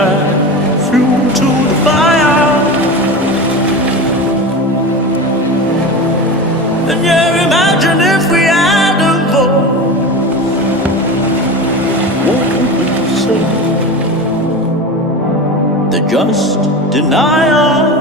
add fuel to the fire. And yeah, imagine if we had a voice, what would we say? The just denial.